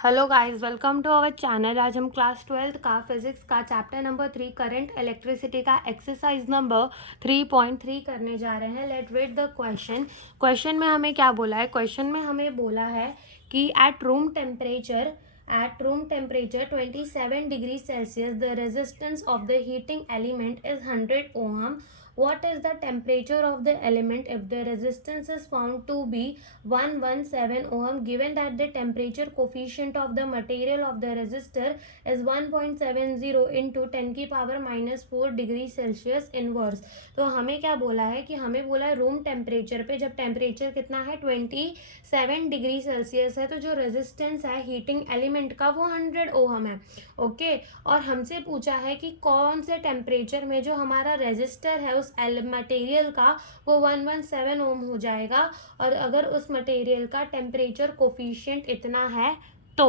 Hello guys, welcome to our channel. आज हम class 12th का फिजिक्स का चैप्टर नंबर 3 करंट इलेक्ट्रिसिटी का एक्सरसाइज नंबर 3.3 करने जा रहे हैं। Let read the question. Question में हमें क्या बोला है? क्वेश्चन में हमें बोला है कि at room temperature 27 degree Celsius the resistance of the heating element is 100 ohm. What is the temperature of the element if the resistance is found to be 117 ohm, given that the temperature coefficient of the material of the resistor is 1.70 into 10 की power -4 degree Celsius inverse. तो हमें क्या बोला है कि हमें बोला है रूम टेम्परेचर पे, जब टेम्परेचर कितना है 27 डिग्री सेल्सियस है, तो जो रेजिस्टेंस है हीटिंग एलिमेंट का वो 100 ओहम है। ओके, और हमसे पूछा है कि कौन से टेम्परेचर में जो हमारा रेजिस्टर है उस मटेरियल का वो 117 ओम हो जाएगा, और अगर उस मटेरियल का टेम्परेचर कोफिशिएंट इतना है तो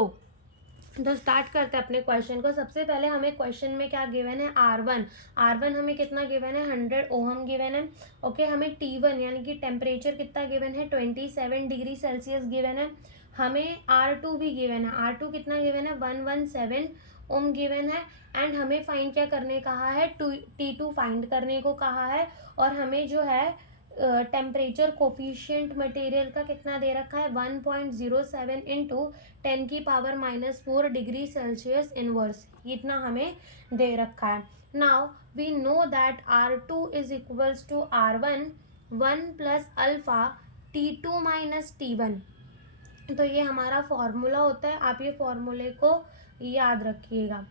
स्टार्ट करते हैं अपने क्वेश्चन को। सबसे पहले हमें क्वेश्चन में क्या गिवन है? आर वन हमें कितना गिवन है? 100 ओहम गिवन है। ओके, हमें T1 यानी कि टेम्परेचर कितना गिवन है? 27 डिग्री सेल्सियस गिवन है। हमें R2 भी गिवन है। R2 कितना गिवन है? 117 ओम गिवन है। एंड हमें फाइंड क्या करने कहा है? T2 फाइंड करने को कहा है। और हमें जो है टेम्परेचर कोफिशिएंट मटेरियल का कितना दे रखा है? 1.07 इंटू 10 की पावर -4 डिग्री सेल्सियस इनवर्स, इतना हमें दे रखा है। Now we know that R2 is equals to R1 1 plus alpha T2 minus T1। तो ये हमारा फॉर्मूला होता है, आप ये फॉर्मूले को याद रखिएगा।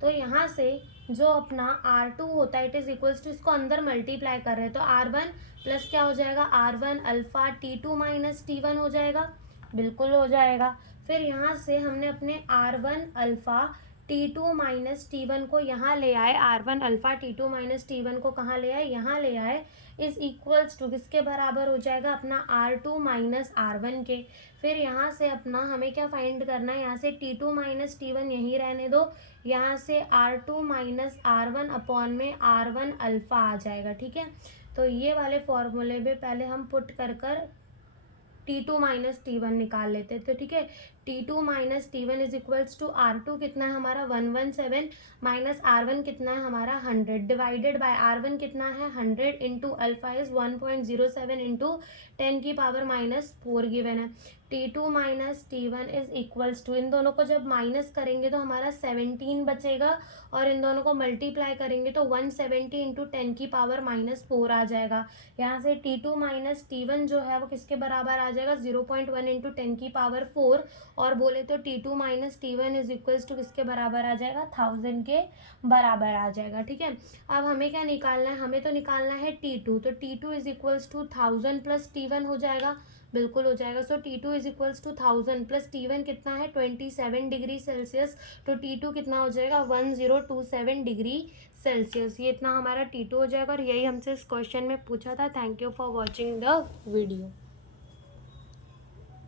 तो यहाँ से जो अपना R2 होता है इट इज इक्वल्स टू, इसको अंदर मल्टीप्लाई कर रहे हैं तो R1 प्लस क्या हो जाएगा? R1 alpha T2 minus T1 हो जाएगा। बिल्कुल हो जाएगा। फिर यहाँ से हमने अपने R1 alpha T2 minus T1 को यहाँ ले आए। R1 alpha T2 minus T1 को कहाँ ले आए? यहाँ ले आए। इज इक्वल्स टू किसके बराबर हो जाएगा? अपना R2 माइनस R1 के। फिर यहाँ से अपना हमें क्या फाइंड करना है? यहाँ से T2 माइनस T1 यहीं रहने दो। यहाँ से R2 माइनस R1 अपॉन में R1 अल्फा आ जाएगा। ठीक है, तो ये वाले फॉर्मूले में पहले हम पुट कर T2 माइनस T1 निकाल लेते हैं। तो ठीक है, T2 minus T1 is equals to R2 कितना है हमारा? 117 माइनस R1 कितना है हमारा? 100 डिवाइडेड बाय R1 कितना है? 100 इंटू अल्फा इज 1.07 इंटू 10 की पावर -4 गिवन है। T2 minus T1 is equals to, इन दोनों को जब माइनस करेंगे तो हमारा 17 बचेगा, और इन दोनों को मल्टीप्लाई करेंगे तो 170 इंटू 10 की पावर -4 आ जाएगा। यहाँ से T2 माइनस T1 जो है वो किसके बराबर आ जाएगा? 0.1 इंटू 10 की पावर 4, और बोले तो T2 minus T1 is equals to किसके बराबर आ जाएगा? 1000 के बराबर आ जाएगा। ठीक है, अब हमें क्या निकालना है? हमें तो निकालना है T2, तो T2 is equals to 1000 plus T1 हो जाएगा। बिल्कुल हो जाएगा। So T2 is equals to 1000 plus T1 कितना है? 27 डिग्री सेल्सियस। तो T2 कितना हो जाएगा? 1027 डिग्री सेल्सियस। ये इतना हमारा T2 हो जाएगा, और यही हमसे इस क्वेश्चन में पूछा था। Thank you for watching the video.